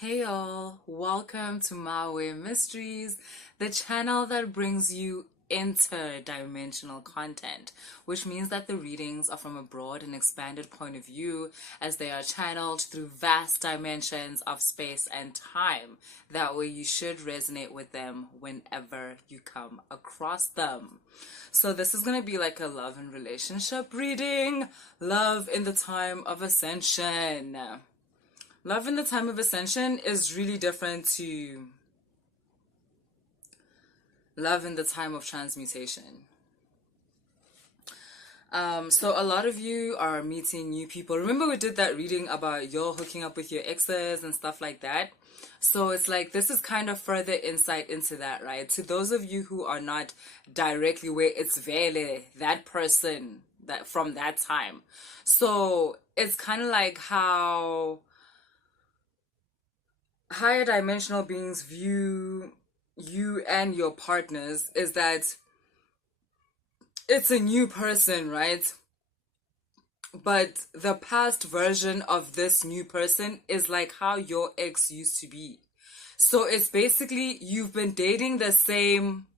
Hey y'all, welcome to My Way Mysteries, the channel that brings you interdimensional content, which means that the readings are from a broad and expanded point of view as they are channeled through vast dimensions of space and time. That way you should resonate with them whenever you come across them. So this is going to be like a love and relationship reading, love in the time of Ascension. Love in the time of Ascension is really different to love in the time of transmutation. So a lot of you are meeting new people. Remember we did that reading about y'all hooking up with your exes and stuff like that? So it's like this is kind of further insight into that, right? To those of you who are not directly where it's vele, that person that from that time. So it's kind of like how higher dimensional beings view you and your partners is that it's a new person, right? But the past version of this new person is like how your ex used to be. So it's basically you've been dating the same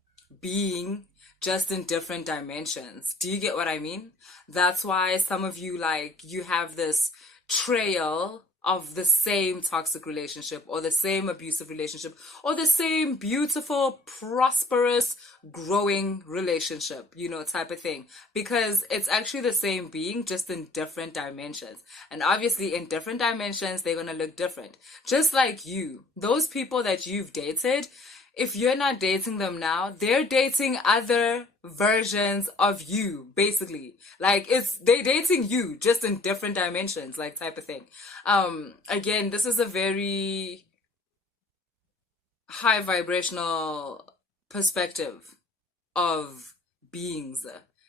being just in different dimensions. Do you get what I mean? That's why some of you you have this trail of the same toxic relationship or the same abusive relationship or the same beautiful, prosperous, growing relationship, type of thing. Because it's actually the same being, just in different dimensions. And obviously in different dimensions, they're going to look different. Just like you, those people that you've dated, if you're not dating them now, they're dating other versions of you, basically. They're dating you just in different dimensions, type of thing. Again, this is a very high vibrational perspective of beings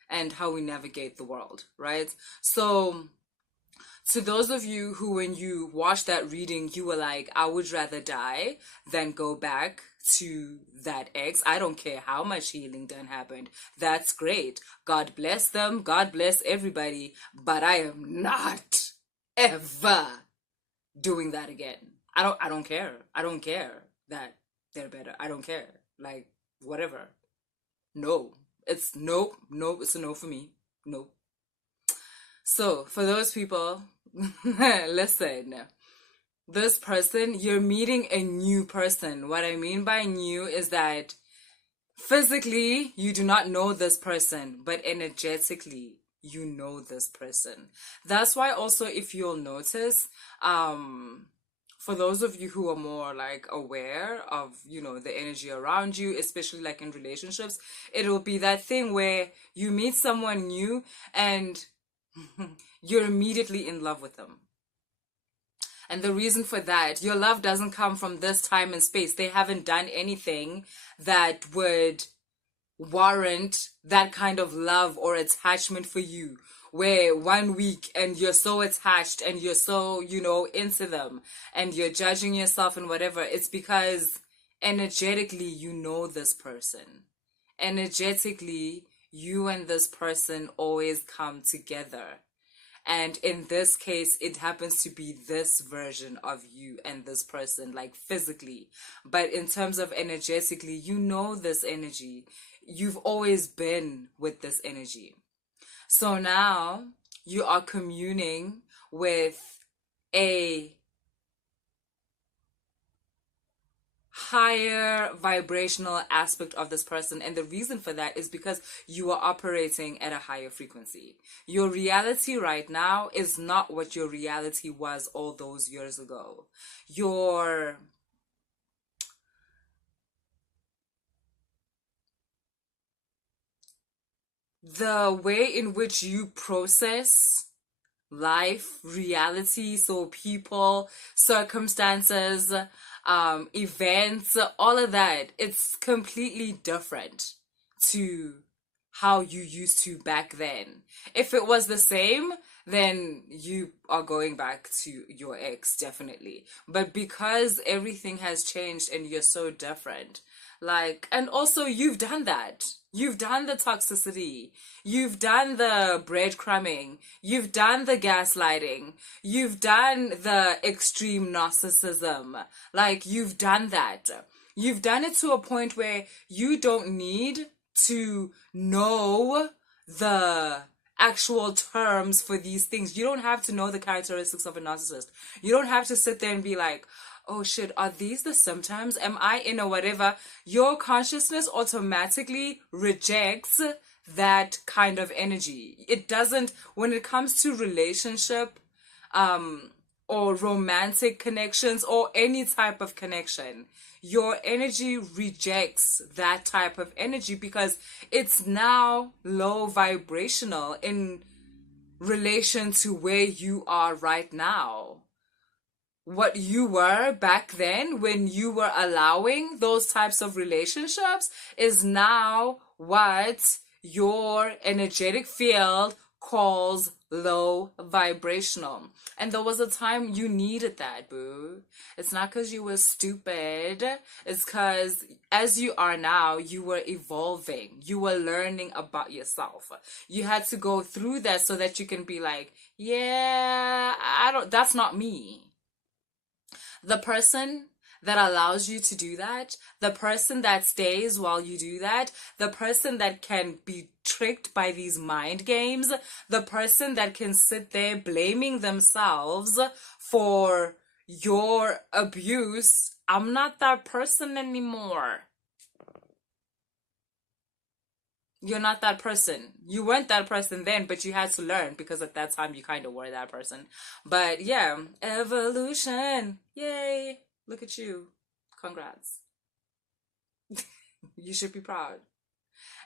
and how we navigate the world, right? So to those of you who, when you watched that reading, you were like, I would rather die than go back to that ex. I don't care how much healing done happened. That's great. God bless them. God bless everybody. But I am not ever doing that again. I don't care. I don't care that they're better. I don't care. Whatever. No. It's no. It's a no for me. No. So, for those people, listen, this person, you're meeting a new person. What I mean by new is that physically, you do not know this person, but energetically, you know this person. That's why also, if you'll notice, for those of you who are more aware of, the energy around you, especially in relationships, it'll be that thing where you meet someone new and you're immediately in love with them. And the reason for that, your love doesn't come from this time and space. They haven't done anything that would warrant that kind of love or attachment for you, where 1 week and you're so attached and you're so, into them and you're judging yourself and whatever. It's because energetically, you know this person. Energetically, you and this person always come together. And in this case, it happens to be this version of you and this person, physically. But in terms of energetically, you know this energy. You've always been with this energy. So now you are communing with a higher vibrational aspect of this person, and the reason for that is because you are operating at a higher frequency. Your reality right now is not what your reality was all those years ago. The way in which you process life, reality, so people, circumstances, events, all of that, it's completely different to how you used to back then. If it was the same, then you are going back to your ex, definitely. But because everything has changed and you're so different, Like, and also you've done that. You've done the toxicity. You've done the breadcrumbing. You've done the gaslighting. You've done the extreme narcissism. Like, you've done that. You've done it to a point where you don't need to know the actual terms for these things. You don't have to know the characteristics of a narcissist. You don't have to sit there and be like, oh shit, are these the symptoms? Am I in a whatever? Your consciousness automatically rejects that kind of energy. It doesn't, when it comes to relationship, or romantic connections or any type of connection, your energy rejects that type of energy because it's now low vibrational in relation to where you are right now. What you were back then when you were allowing those types of relationships is now what your energetic field calls low vibrational. And there was a time you needed that, boo. It's not because you were stupid. It's because as you are now, you were evolving. You were learning about yourself. You had to go through that so that you can be like, yeah, that's not me. The person that allows you to do that, the person that stays while you do that, the person that can be tricked by these mind games, the person that can sit there blaming themselves for your abuse, I'm not that person anymore. You're not that person. You weren't that person then, but you had to learn because at that time you kind of were that person. But yeah, evolution. Yay. Look at you. Congrats. You should be proud.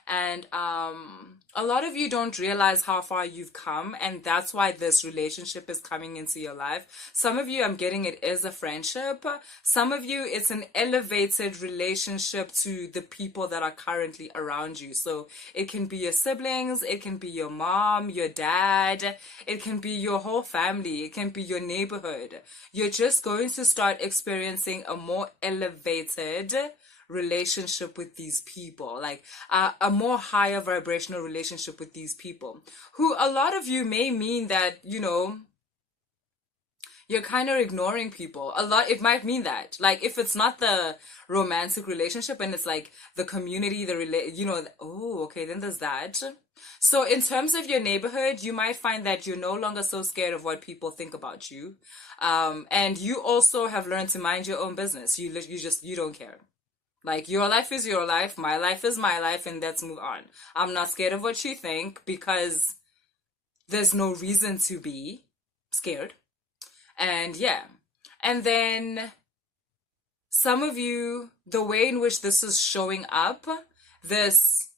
And a lot of you don't realize how far you've come, and that's why this relationship is coming into your life. Some of you, I'm getting it is a friendship. Some of you, it's an elevated relationship to the people that are currently around you. So it can be your siblings, it can be your mom, your dad, it can be your whole family, it can be your neighborhood. You're just going to start experiencing a more elevated relationship with these people, like a more higher vibrational relationship with these people, who a lot of you may mean that, you know, you're kind of ignoring people. A lot, it might mean that, like, if it's not the romantic relationship and it's like the community, oh, okay, then there's that. So in terms of your neighborhood, you might find that you're no longer so scared of what people think about you. And you also have learned to mind your own business. You don't care. Like, your life is your life, my life is my life, and let's move on. I'm not scared of what you think because there's no reason to be scared. And yeah. And then some of you, the way in which this is showing up, this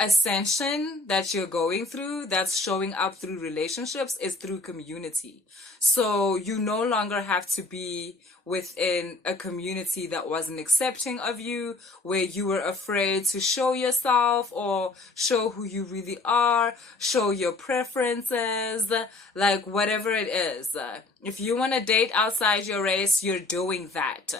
ascension that you're going through, that's showing up through relationships, is through community. So you no longer have to be within a community that wasn't accepting of you, where you were afraid to show yourself or show who you really are, show your preferences, like whatever it is. If you want to date outside your race, you're doing that.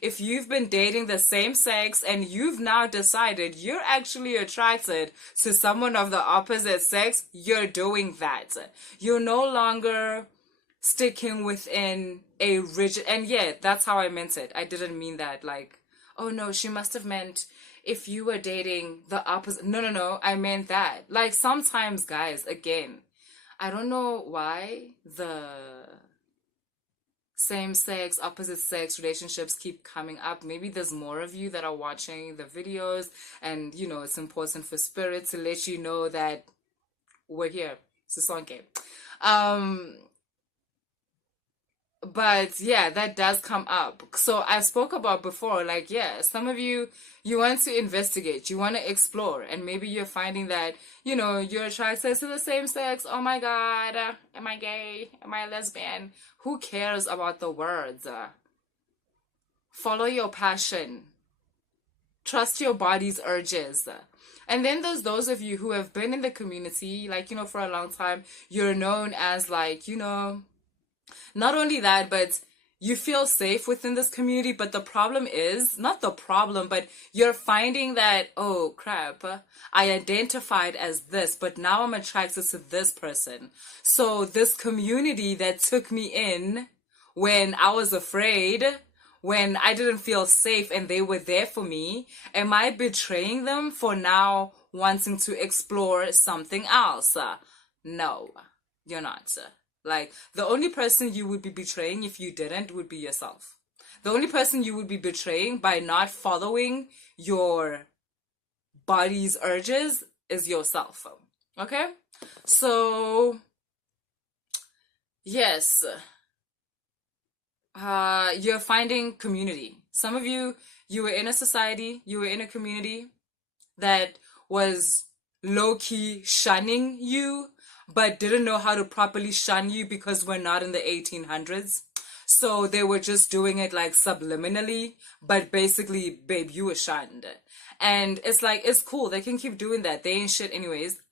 If you've been dating the same sex and you've now decided you're actually attracted to someone of the opposite sex, you're doing that. You're no longer sticking within a rigid, and yeah, that's how I meant it. I didn't mean that like, oh no, she must have meant if you were dating the opposite. No, I meant that. Like, sometimes, guys, again, I don't know why the same-sex, opposite-sex relationships keep coming up. Maybe there's more of you that are watching the videos, and, you know, it's important for Spirit to let you know that we're here. Sisonke. But yeah, that does come up. So I spoke about before, like, yeah, some of you, you want to investigate, you want to explore, and maybe you're finding that, you know, you're attracted to the same sex. Oh my God, am I gay? Am I a lesbian? Who cares about the words? Follow your passion. Trust your body's urges. And then there's those of you who have been in the community, like, you know, for a long time. You're known as, like, you know, not only that, but you feel safe within this community, but the problem is not the problem, but you're finding that, oh crap, I identified as this, but now I'm attracted to this person. So this community that took me in when I was afraid, when I didn't feel safe and they were there for me, am I betraying them for now wanting to explore something else? No, you're not. Like, the only person you would be betraying if you didn't would be yourself. The only person you would be betraying by not following your body's urges is yourself. Okay? So, yes. You're finding community. Some of you, you were in a society, you were in a community that was low-key shunning you, but didn't know how to properly shun you because we're not in the 1800s. So they were just doing it like subliminally, but basically, babe, you were shunned. And it's like, it's cool. They can keep doing that. They ain't shit anyways.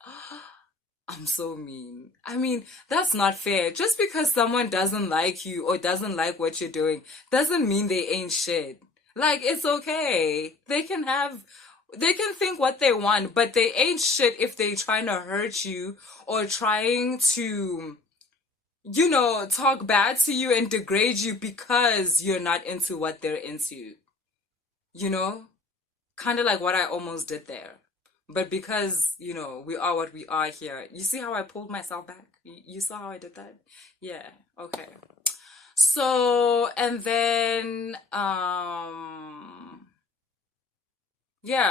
I'm so mean. I mean, that's not fair. Just because someone doesn't like you or doesn't like what you're doing doesn't mean they ain't shit. Like, it's okay. They can think what they want, but they ain't shit if they trying to hurt you or trying to, talk bad to you and degrade you because you're not into what they're into. Kind of like what I almost did there. But because, we are what we are here. You see how I pulled myself back? You saw how I did that? Yeah, okay. So, and then,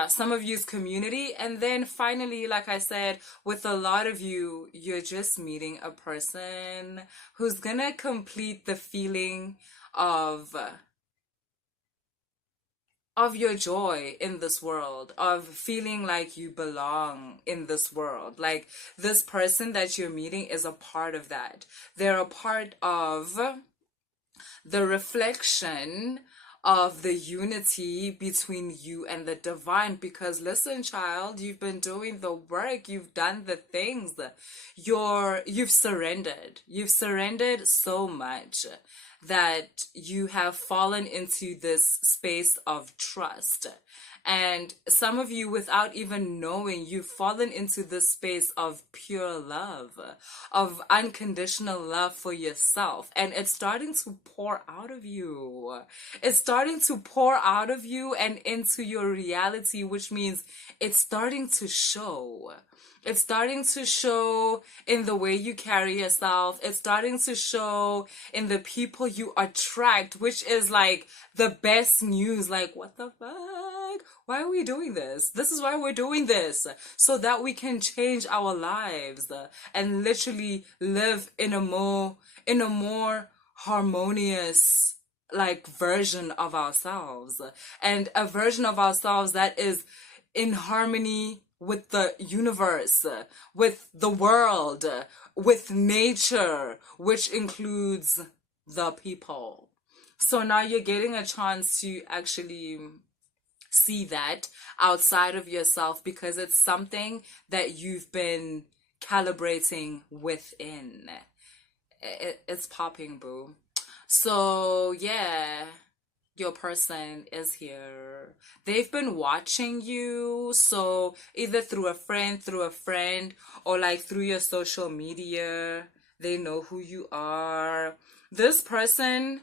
some of you's community. And then finally, like I said, with a lot of you, you're just meeting a person who's gonna complete the feeling of your joy in this world, of feeling like you belong in this world. Like, this person that you're meeting is a part of that. They're a part of the reflection of the unity between you and the divine. Because listen, child, you've been doing the work, you've done the things, you've surrendered so much that you have fallen into this space of trust. And some of you, without even knowing, you've fallen into this space of pure love, of unconditional love for yourself. And it's starting to pour out of you. It's starting to pour out of you and into your reality, which means it's starting to show. It's starting to show in the way you carry yourself. It's starting to show in the people you attract, which is like the best news. Like, what the fuck? Why are we doing this? This is why we're doing this. So that we can change our lives and literally live in a more harmonious like version of ourselves, and a version of ourselves that is in harmony with the universe, with the world, with nature, which includes the people. So now you're getting a chance to actually see that outside of yourself, because it's something that you've been calibrating within. It's popping, boo. So yeah, your person is here. They've been watching you, so either through a friend, or like through your social media, they know who you are. This person,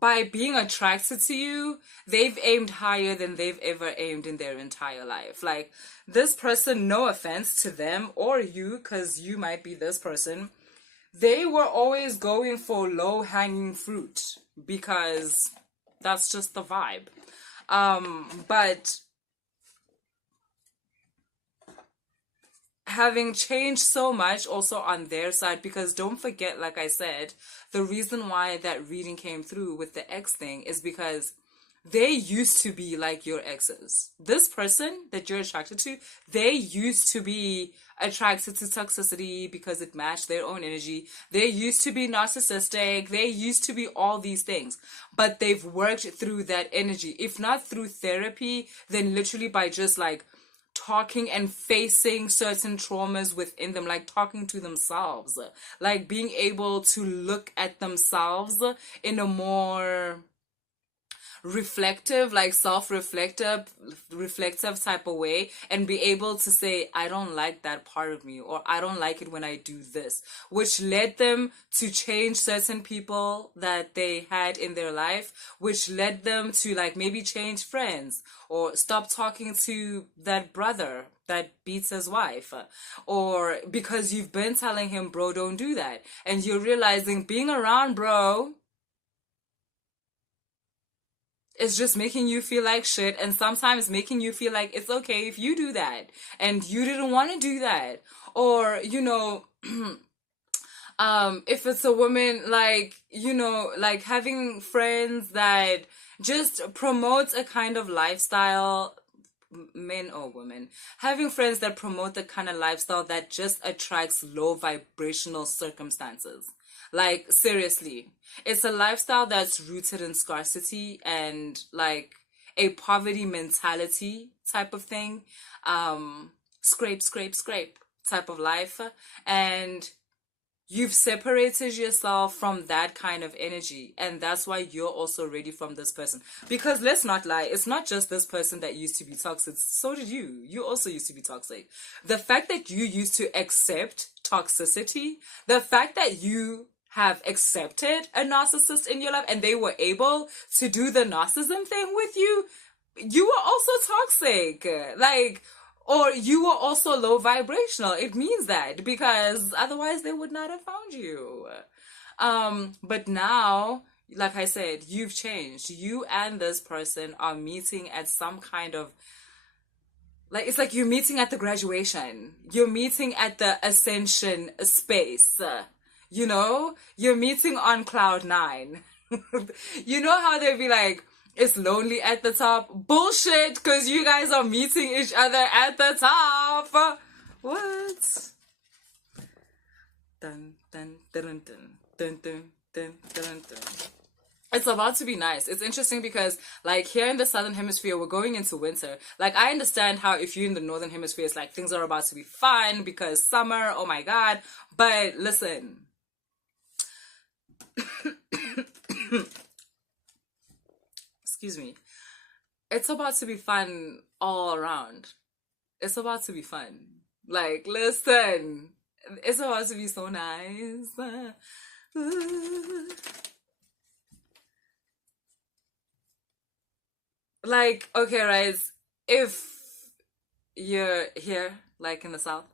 by being attracted to you, they've aimed higher than they've ever aimed in their entire life. Like, this person, no offense to them or you, because you might be this person, they were always going for low-hanging fruit because that's just the vibe. But having changed so much also on their side, because don't forget, like I said, the reason why that reading came through with the ex thing is because they used to be like your exes. This person that you're attracted to, they used to be attracted to toxicity because it matched their own energy. They used to be narcissistic. They used to be all these things. But they've worked through that energy. If not through therapy, then literally by just like talking and facing certain traumas within them, like talking to themselves, like being able to look at themselves in a more reflective, like reflective type of way, and be able to say, I don't like that part of me, or I don't like it when I do this, which led them to change certain people that they had in their life, which led them to like maybe change friends, or stop talking to that brother that beats his wife, or because you've been telling him, bro, don't do that, and you're realizing being around bro it's just making you feel like shit, and sometimes making you feel like it's okay if you do that and you didn't want to do that. Or if it's a woman, like like having friends that just promote a kind of lifestyle, men or women, having friends that promote the kind of lifestyle that just attracts low vibrational circumstances. Like, seriously, it's a lifestyle that's rooted in scarcity and like a poverty mentality type of thing. Scrape, scrape, scrape type of life. And you've separated yourself from that kind of energy, and that's why you're also ready from this person. Because let's not lie, it's not just this person that used to be toxic, so did you also used to be toxic. The fact that you used to accept toxicity, the fact that you have accepted a narcissist in your life and they were able to do the narcissism thing with you, you were also toxic. Like, or you were also low vibrational. It means that, because otherwise they would not have found you. But now, like I said, you've changed. You and this person are meeting at some kind of, like, it's like you're meeting at the graduation. You're meeting at the Ascension space. You're meeting on cloud 9. You know how they'd be like, it's lonely at the top? Bullshit, because you guys are meeting each other at the top. What? Dun, dun, dun, dun, dun, dun, dun, dun, dun. It's about to be nice. It's interesting because, like, here in the southern hemisphere, we're going into winter. Like, I understand how if you're in the northern hemisphere, it's like things are about to be fun because summer, oh my god. But listen. Excuse me. It's about to be fun all around. It's about to be fun. Like, listen. It's about to be so nice. Like, okay, right, if you're here, like in the south,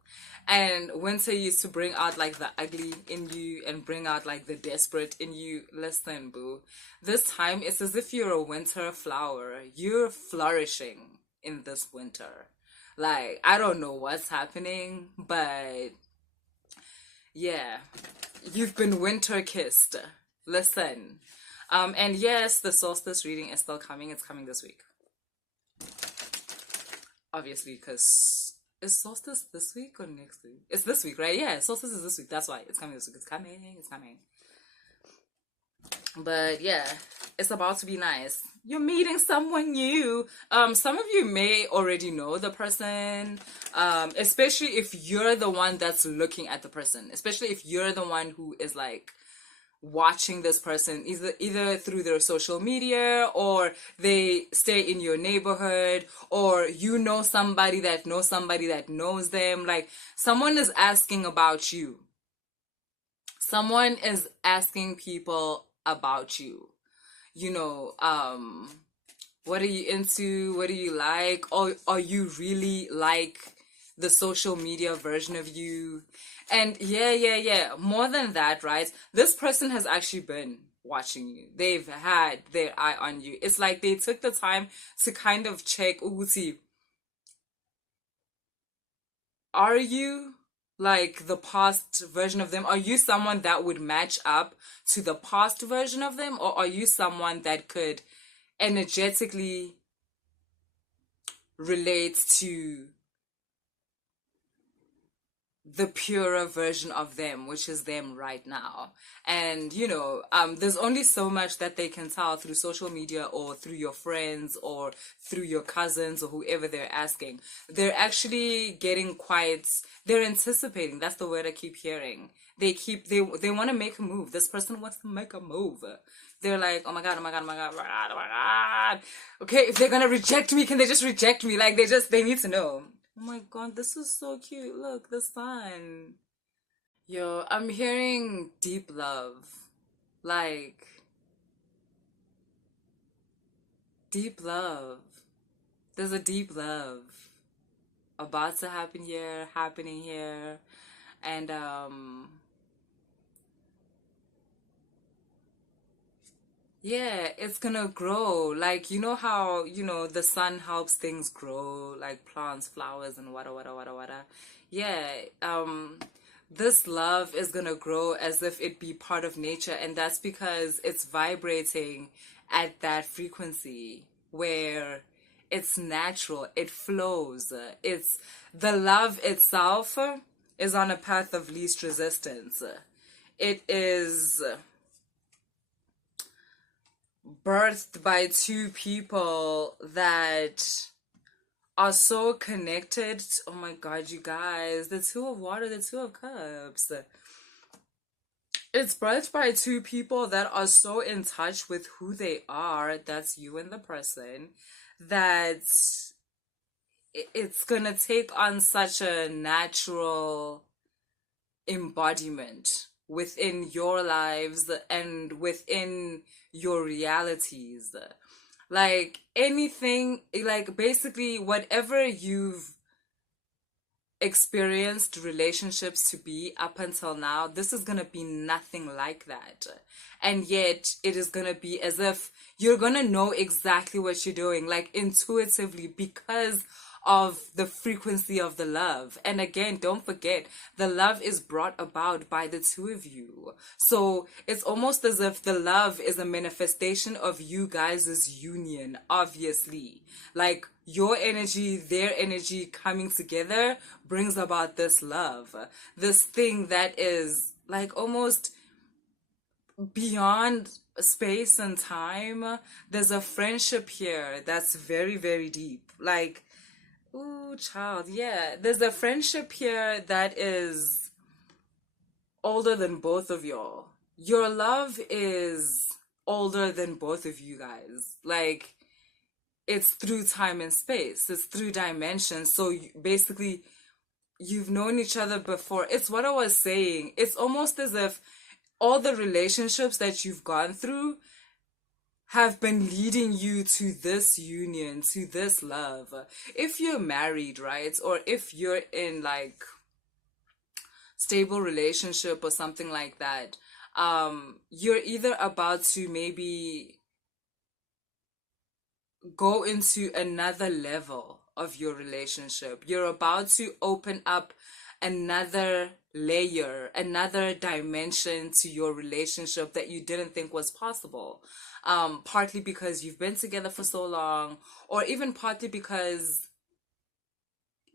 and winter used to bring out like the ugly in you and bring out like the desperate in you, listen, boo. This time it's as if you're a winter flower. You're flourishing in this winter. Like, I don't know what's happening, but yeah, you've been winter kissed. Listen. And yes, the solstice reading is still coming. It's coming this week. Obviously, because is solstice this week or next week? It's this week, right? Yeah, solstice is this week. That's why it's coming this week. It's coming. But yeah, it's about to be nice. You're meeting someone new. Some of you may already know the person, especially if you're the one that's looking at the person, especially if you're the one who is like watching this person either through their social media, or they stay in your neighborhood, or you know somebody that knows somebody that knows them. Like, someone is asking about you. Someone is asking people about you. What are you into? What do you like? Or are you really like the social media version of you? And yeah. More than that, right? This person has actually been watching you. They've had their eye on you. It's like they took the time to kind of check, Uguti, are you like the past version of them? Are you someone that would match up to the past version of them? Or are you someone that could energetically relate to the purer version of them, which is them right now. And there's only so much that they can tell through social media or through your friends or through your cousins or whoever they're asking. They're actually they're anticipating. That's the word I keep hearing. They want to make a move. This person wants to make a move. They're like, oh my god, oh my god, oh my god, oh my god, oh my god. Okay, if they're gonna reject me, can they just reject me? Like, they need to know. Oh my god, this is so cute. Look, the sun. Yo, I'm hearing deep love. Like, deep love. There's a deep love about to happen here, happening here. And, yeah, it's gonna grow. Like, you know how, the sun helps things grow, like plants, flowers, and wada. Yeah, this love is gonna grow as if it be part of nature, and that's because it's vibrating at that frequency where it's natural, it flows. It's the love itself is on a path of least resistance. It is birthed by two people that are so connected. Oh my god, you guys, the two of water, the two of cups. It's birthed by two people that are so in touch with who they are, that's you and the person, that it's gonna take on such a natural embodiment within your lives and within your realities. Like anything, like basically whatever you've experienced relationships to be up until now, this is gonna be nothing like that. And yet it is gonna be as if you're gonna know exactly what you're doing, like intuitively, because of the frequency of the love. And again, don't forget, the love is brought about by the two of you. So it's almost as if the love is a manifestation of you guys' union, obviously. Like your energy, their energy coming together brings about this love. This thing that is like almost beyond space and time. There's a friendship here that's very, very deep. Like, ooh, child, yeah. There's a friendship here that is older than both of y'all. Your love is older than both of you guys. Like, it's through time and space. It's through dimensions. So basically, you've known each other before. It's what I was saying. It's almost as if all the relationships that you've gone through have been leading you to this union, to this love. If you're married, right? Or if you're in like stable relationship or something like that, you're either about to maybe go into another level of your relationship. You're about to open up another layer, another dimension to your relationship that you didn't think was possible. Partly because you've been together for so long, or even partly because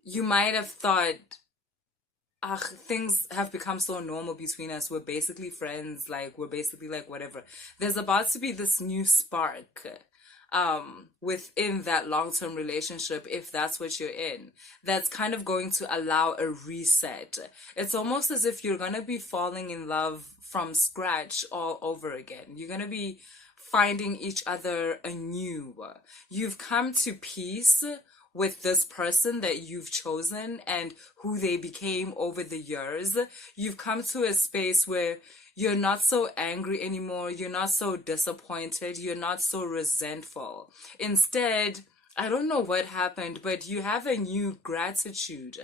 you might have thought, things have become so normal between us. We're basically friends, like we're basically like whatever. There's about to be this new spark within that long-term relationship, if that's what you're in, that's kind of going to allow a reset. It's almost as if you're going to be falling in love from scratch all over again. You're going to be finding each other anew. You've come to peace with this person that you've chosen and who they became over the years. You've come to a space where you're not so angry anymore. You're not so disappointed. You're not so resentful. Instead, I don't know what happened, but you have a new gratitude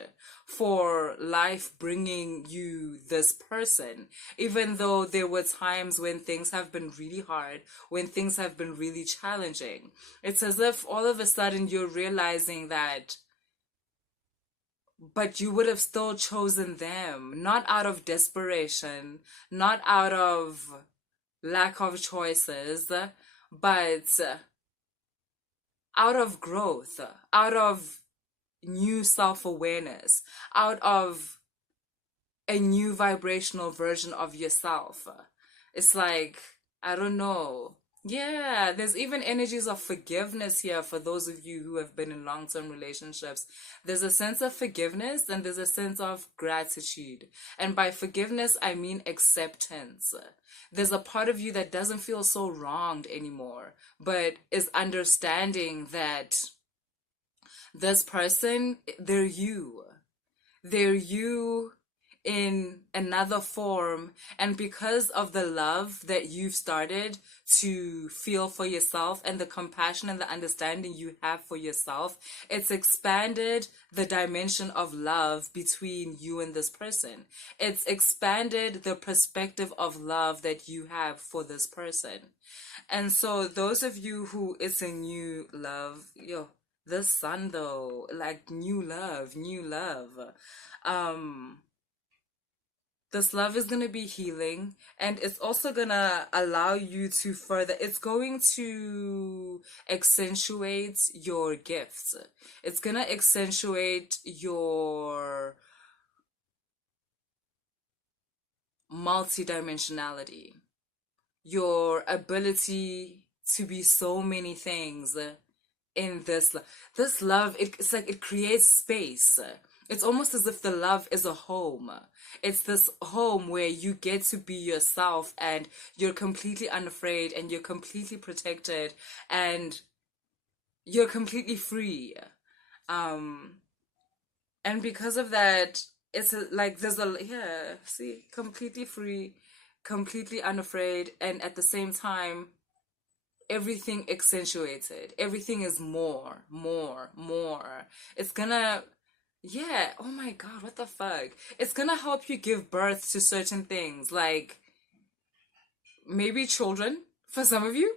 for life bringing you this person. Even though there were times when things have been really hard, when things have been really challenging. It's as if all of a sudden you're realizing that, but you would have still chosen them, not out of desperation, not out of lack of choices, but out of growth, out of new self-awareness, out of a new vibrational version of yourself. It's like, I don't know. Yeah, there's even energies of forgiveness here for those of you who have been in long-term relationships. There's a sense of forgiveness and there's a sense of gratitude. And by forgiveness, I mean acceptance. There's a part of you that doesn't feel so wronged anymore, but is understanding that this person, they're you. They're you in another form, and because of the love that you've started to feel for yourself and the compassion and the understanding you have for yourself, it's expanded the dimension of love between you and this person. It's expanded the perspective of love that you have for this person. And so those of you who it's a new love, the sun though, like new love. This love is going to be healing, and it's also going to allow you to further, it's going to accentuate your gifts. It's going to accentuate your multidimensionality, your ability to be so many things in this love. It's like it creates space. It's almost as if the love is a home. It's this home where you get to be yourself and you're completely unafraid and you're completely protected and you're completely free. And because of that, it's like there's completely free, completely unafraid, and at the same time, everything accentuated. Everything is more. It's gonna, yeah, oh my God, what the fuck? It's gonna help you give birth to certain things, like maybe children for some of you,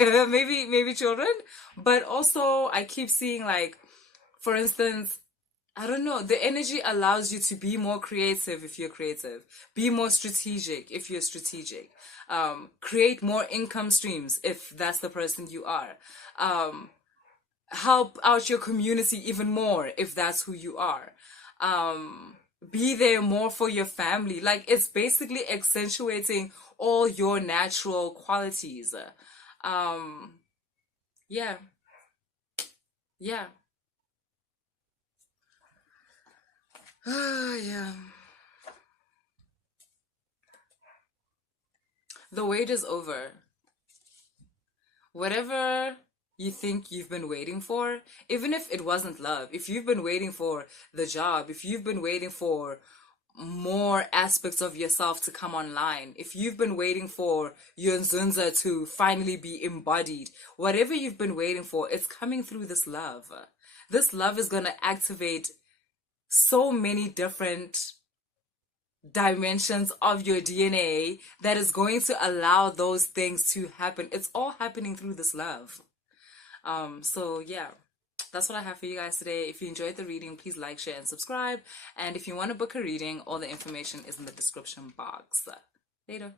maybe children, but also I keep seeing, like, for instance, I don't know, the energy allows you to be more creative if you're creative, be more strategic if you're strategic, create more income streams if that's the person you are, help out your community even more if that's who you are, be there more for your family. Like, it's basically accentuating all your natural qualities. Yeah. Yeah. Yeah. The wait is over. Whatever you think you've been waiting for, even if it wasn't love, if you've been waiting for the job, if you've been waiting for more aspects of yourself to come online, if you've been waiting for your Nzunza to finally be embodied, whatever you've been waiting for, it's coming through this love. This love is going to activate so many different dimensions of your DNA that is going to allow those things to happen. It's all happening through this love. So yeah, that's what I have for you guys today. If you enjoyed the reading, please like, share, and subscribe. And if you want to book a reading, all the information is in the description box. Later.